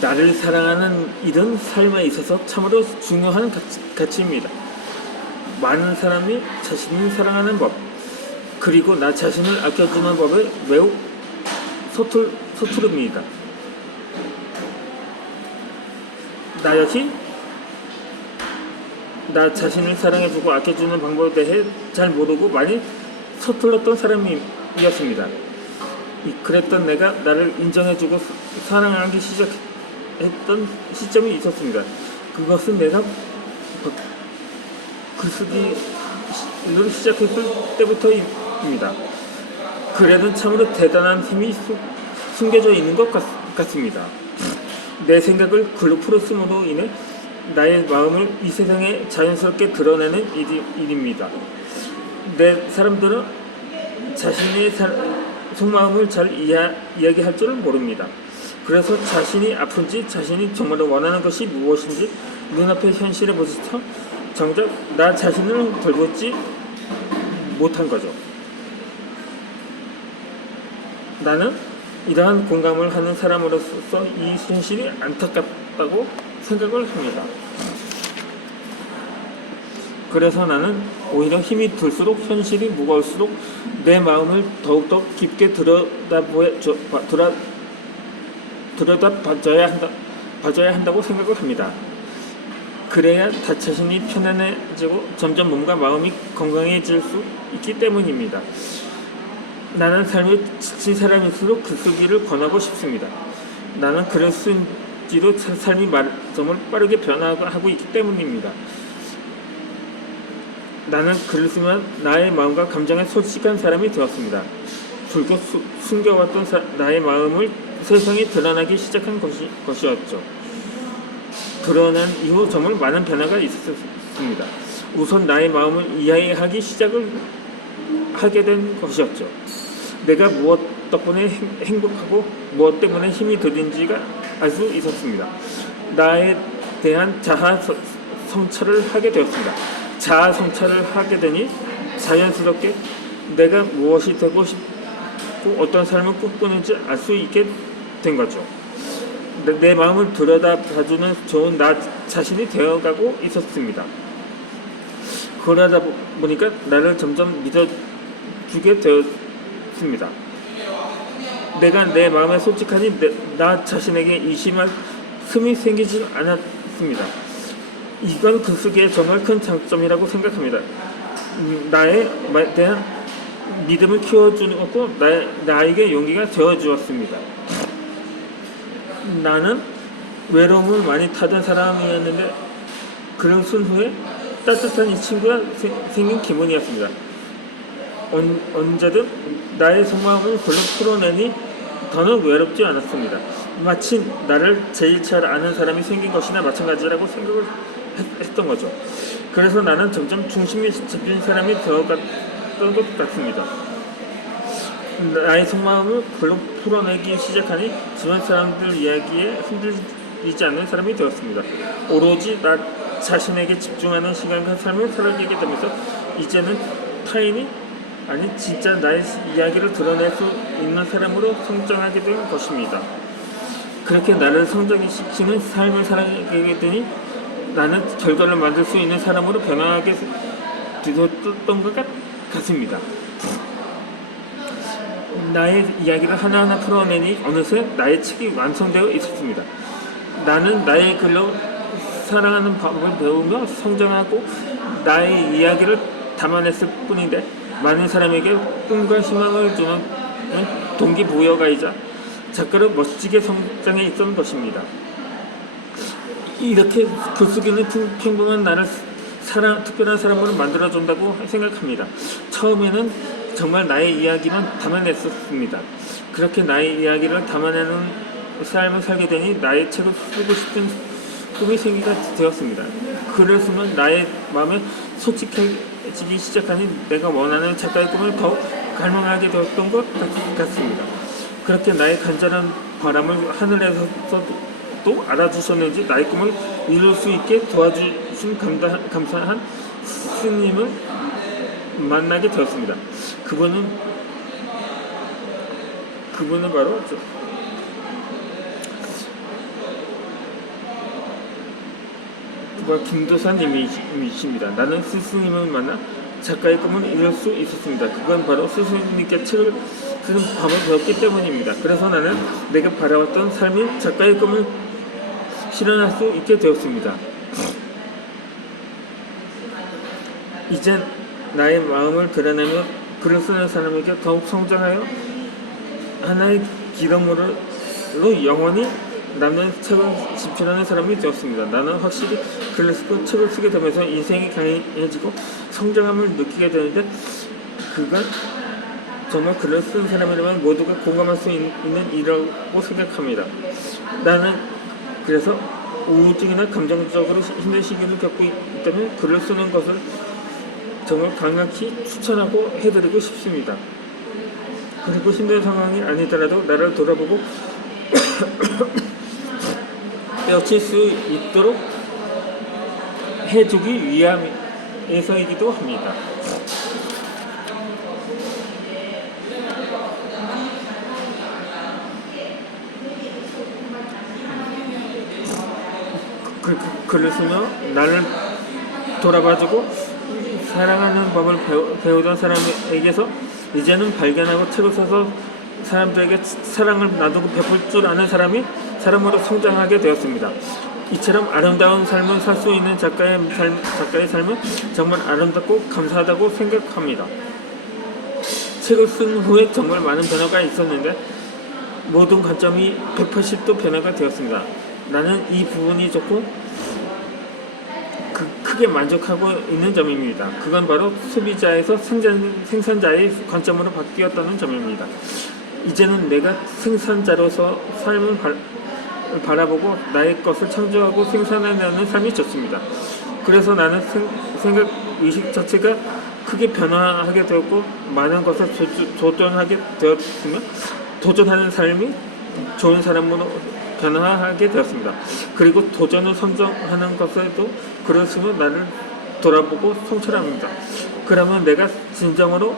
나를 사랑하는 일은 삶에 있어서 참으로 중요한 가치입니다. 많은 사람이 자신을 사랑하는 법, 그리고 나 자신을 아껴주는 법에 매우 서투릅니다. 나 역시 나 자신을 사랑해주고 아껴주는 방법에 대해 잘 모르고 많이 서툴렀던 사람이었습니다. 그랬던 내가 나를 인정해주고 사랑하기 시작했던 시점이 있었습니다. 그것은 내가 글쓰기를 시작했을 때부터입니다. 글에는 참으로 대단한 힘이 숨겨져 있는 것 같습니다. 내 생각을 글로 풀었음으로 인해 나의 마음을 이 세상에 자연스럽게 드러내는 일입니다. 사람들은 자신의 속마음을 잘 이야기할 줄 모릅니다. 그래서 자신이 아픈지 자신이 정말 원하는 것이 무엇인지 눈앞의 현실에 부딪혀 정작 나 자신을 돌보지 못한 거죠. 나는 이러한 공감을 하는 사람으로서 이 현실이 안타깝다고 생각을 합니다. 그래서 나는 오히려 힘이 들수록 현실이 무거울수록 내 마음을 더욱더 깊게 들여다봐줘야 한다고 생각을 합니다. 그래야 나 자신이 편안해지고 점점 몸과 마음이 건강해질 수 있기 때문입니다. 나는 삶에 지친 사람일수록 글쓰기를 권하고 싶습니다. 나는 글을 쓴 지로 삶이 점을 빠르게 변화하고 있기 때문입니다. 나는 글을 쓰면 나의 마음과 감정에 솔직한 사람이 되었습니다. 불교 숨겨왔던 나의 마음을 세상에 드러나기 시작한 것이었죠. 드러난 이후 정말 많은 변화가 있었습니다. 우선 나의 마음을 이해하기 시작을 하게 된 것이었죠. 내가 무엇 덕분에 행복하고 무엇 때문에 힘이 들인지가 알 수 있었습니다. 나에 대한 자아 성찰을 하게 되었습니다. 자아 성찰을 하게 되니 자연스럽게 내가 무엇이 되고 싶고 어떤 삶을 꿈꾸는지 알 수 있게 된 거죠. 내 마음을 들여다봐주는 좋은 나 자신이 되어가고 있었습니다. 그러다 보니까 나를 점점 믿어주게 되었습니다. 내가 내 마음에 솔직하니 나 자신에게 의심할 틈이 생기지 않았습니다. 이건 글쓰기의 정말 큰 장점이라고 생각합니다. 나에 대한 믿음을 키워주었고 나에게 용기가 되어주었습니다. 나는 외로움을 많이 타던 사람이었는데 글을 쓴 후에 따뜻한 이 친구가 생긴 기분이었습니다. 언제든 나의 속마음을 글로 풀어내니 더는 외롭지 않았습니다. 마치 나를 제일 잘 아는 사람이 생긴 것이나 마찬가지라고 생각을 했던 거죠. 그래서 나는 점점 중심이 잡힌 사람이 되어갔던 것 같습니다. 나의 속마음을 글로 풀어내기 시작하니 주변 사람들 이야기에 흔들리지 않는 사람이 되었습니다. 오로지 나 자신에게 집중하는 시간과 삶을 살아가게 되면서 이제는 타인이 아니 진짜 나의 이야기를 드러낼 수 있는 사람으로 성장하게 된 것입니다. 그렇게 나를 성장시키는 삶을 살아가게 되니 나는 결과를 만들 수 있는 사람으로 변화하게 되었던 것 같습니다. 나의 이야기를 하나하나 풀어내니 어느새 나의 책이 완성되어 있었습니다. 나는 나의 글로 사랑하는 방법을 배우며 성장하고 나의 이야기를 담아냈을 뿐인데 많은 사람에게 꿈과 희망을 주는 동기부여가이자 작가로 멋지게 성장해 있던 것입니다. 이렇게 글쓰기는 평범한 나를 특별한 사람으로 만들어준다고 생각합니다. 처음에는 정말 나의 이야기만 담아냈었습니다. 그렇게 나의 이야기를 담아내는 삶을 살게 되니 나의 책을 쓰고 싶은 꿈이 생기게 되었습니다. 글을 쓰면 나의 마음에 솔직해지기 시작하니 내가 원하는 작가의 꿈을 더욱 갈망하게 되었던 것 같습니다. 그렇게 나의 간절한 바람을 하늘에서도 알아주셨는지 나의 꿈을 이룰 수 있게 도와주신 감사한 스님을 만나게 되었습니다. 그분은 바로 김도사님이십니다. 나는 스승님을 만나 작가의 꿈을 이룰 수 있었습니다. 그건 바로 스승님께 책을 쓰는 법을 배웠기 때문입니다. 그래서 나는 내가 바라왔던 삶인 작가의 꿈을 실현할 수 있게 되었습니다. 이젠 나의 마음을 드러내며 글을 쓰는 사람에게 더욱 성장하여 하나의 기록물로 영원히 남는 책을 집필하는 사람이 되었습니다. 나는 확실히 글을 쓰고 책을 쓰게 되면서 인생이 강해지고 성장함을 느끼게 되는데 그건 정말 글을 쓰는 사람이라면 모두가 공감할 수 있는 일이라고 생각합니다. 나는 그래서 우울증이나 감정적으로 힘든 시기를 겪고 있다면 글을 쓰는 것을 정말 강력히 추천하고 해드리고 싶습니다. 그리고 힘든 상황이 아니더라도 나를 돌아보고 떼어칠 수 있도록 해주기 위함에서이기도 합니다. 글을 쓰며 나를 돌아봐주고 사랑하는 법을 배우던 사람에게서 이제는 발견하고 책을 써서 사람들에게 사랑을 나누고 베풀 줄 아는 사람으로 성장하게 되었습니다. 이처럼 아름다운 삶을 살 수 있는 작가의 삶은 정말 아름답고 감사하다고 생각합니다. 책을 쓴 후에 정말 많은 변화가 있었는데 모든 관점이 180도 변화가 되었습니다. 나는 이 부분이 좋고 크게 만족하고 있는 점입니다. 그건 바로 소비자에서 생산자의 관점으로 바뀌었다는 점입니다. 이제는 내가 생산자로서 삶을 바라보고 나의 것을 창조하고 생산해내는 삶이 좋습니다. 그래서 나는 생각 의식 자체가 크게 변화하게 되었고 많은 것을 도전하게 되었으며 도전하는 삶이 좋은 사람으로 변화하게 되었습니다. 그리고 도전을 선정하는 것에도 글을 쓰며 나를 돌아보고 성찰합니다. 그러면 내가 진정으로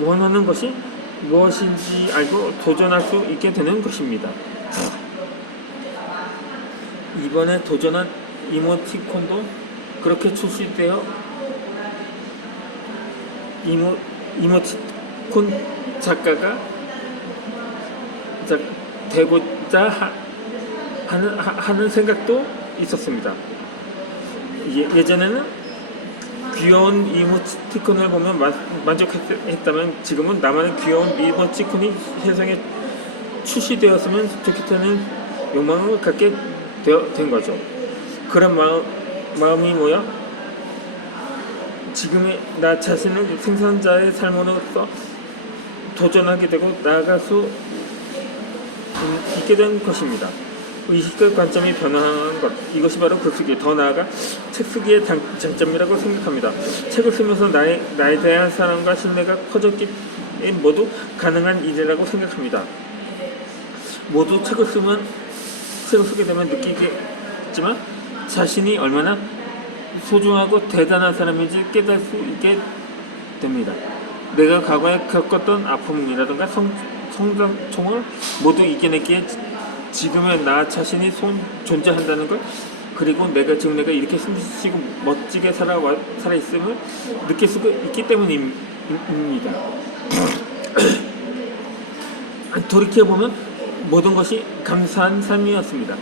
원하는 것이 무엇인지 알고 도전할 수 있게 되는 것입니다. 이번에 도전한 이모티콘도 그렇게 출시되어 이모티콘 작가가 되고자 하는 생각도 있었습니다. 예전에는 귀여운 이모티콘을 보면 만족했다면 지금은 나만의 귀여운 이모티콘이 세상에 출시되었으면 좋겠다는 욕망을 갖게 된 거죠. 그런 마음이 모여 지금의 나 자신을 생산자의 삶으로서 도전하게 되고 나아갈 수 있게 된 것입니다. 의식과 관점이 변화한 것, 이것이 바로 글쓰기, 더 나아가 책쓰기의 장점이라고 생각합니다. 책을 쓰면서 나에 대한 사랑과 신뢰가 커졌기에 모두 가능한 일이라고 생각합니다. 모두 책을 쓰게 되면 느끼겠지만 자신이 얼마나 소중하고 대단한 사람인지 깨달을 수 있게 됩니다. 내가 과거에 겪었던 아픔이라든가 성장총을 모두 이겨냈기에 지금의 나 자신이 존재한다는 걸, 그리고 지금 내가 이렇게 숨쉬고 멋지게 살아있음을 느낄 수가 있기 때문입니다. 돌이켜보면 모든 것이 감사한 삶이었습니다.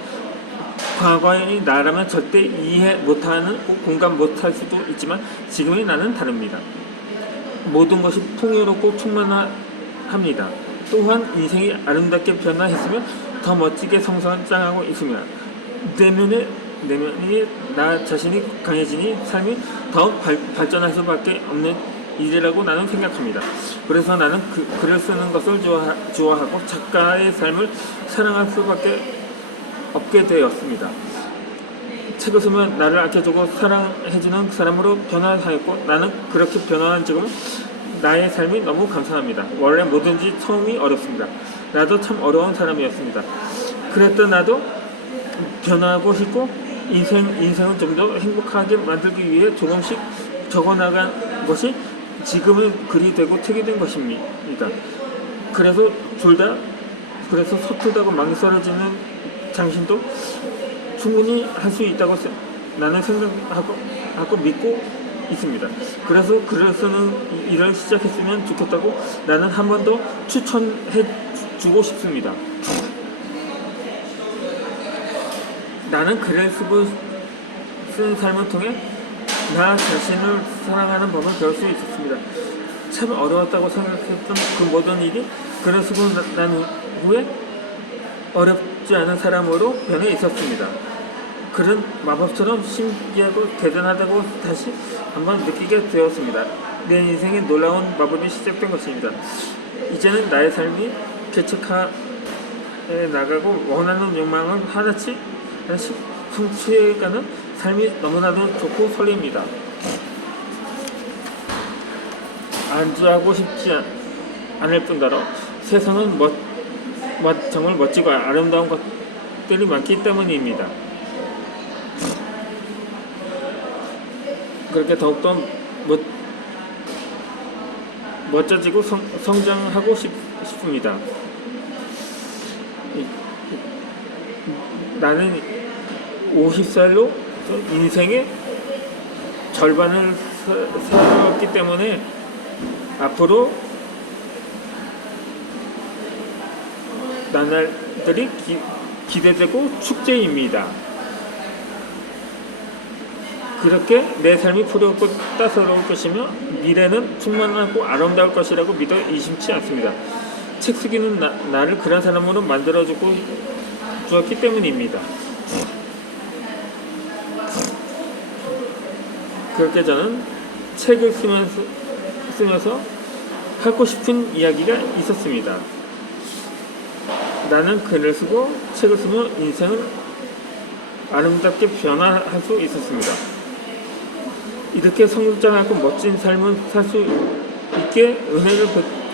과거의 나라면 절대 이해 못하는, 공감 못할 수도 있지만 지금의 나는 다릅니다. 모든 것이 풍요롭고 충만합니다. 또한 인생이 아름답게 변화했으며 더 멋지게 성장하고 있으며 내면이 나 자신이 강해지니 삶이 더욱 발전할 수밖에 없는 일이라고 나는 생각합니다. 그래서 나는 글을 쓰는 것을 좋아하고 작가의 삶을 사랑할 수밖에 없게 되었습니다. 책을 쓰면 나를 아껴주고 사랑해주는 사람으로 변화하였고 나는 그렇게 변화한 지금 나의 삶이 너무 감사합니다. 원래 뭐든지 처음이 어렵습니다. 나도 참 어려운 사람이었습니다. 그랬던 나도 변화하고 싶고 인생을 좀 더 행복하게 만들기 위해 조금씩 적어나간 것이 지금의 글이 되고 책이 된 것입니다. 그래서 서툴다고 망설여지는 당신도 충분히 할 수 있다고 나는 생각하고 믿고 있습니다. 그래서는 일을 시작했으면 좋겠다고 나는 한 번 더 추천해 주고 싶습니다. 나는 글을 쓰고 쓴 삶을 통해 나 자신을 사랑하는 법을 배울 수 있었습니다. 참 어려웠다고 생각했던 그 모든 일이 글을 쓰고 난 후에 어렵지 않은 사람으로 변해 있었습니다. 글은 마법처럼 신기하고 대단하다고 다시 한번 느끼게 되었습니다. 내 인생의 놀라운 마법이 시작된 것입니다. 이제는 나의 삶이 개척해 나가고 원하는 욕망을 하나씩 성취해가는 삶이 너무나도 좋고 설렙니다. 안주하고 싶지 않을 뿐더러 세상은 정말 멋지고 아름다운 것들이 많기 때문입니다. 그렇게 더욱더 멋져지고 성장하고 싶습니다. 나는 50살로 인생의 절반을 살았기 때문에 앞으로 나날들이 기대되고 축제입니다. 그렇게 내 삶이 푸르고 따사로울 것이며 미래는 충만하고 아름다울 것이라고 믿어 의심치 않습니다. 책 쓰기는 나를 그런 사람으로 주었기 때문입니다. 그렇게 저는 책을 쓰면서 하고 싶은 이야기가 있었습니다. 나는 글을 쓰고 책을 쓰며 인생을 아름답게 변화할 수 있었습니다. 이렇게 성장하고 멋진 삶을 살 수 있게 은혜를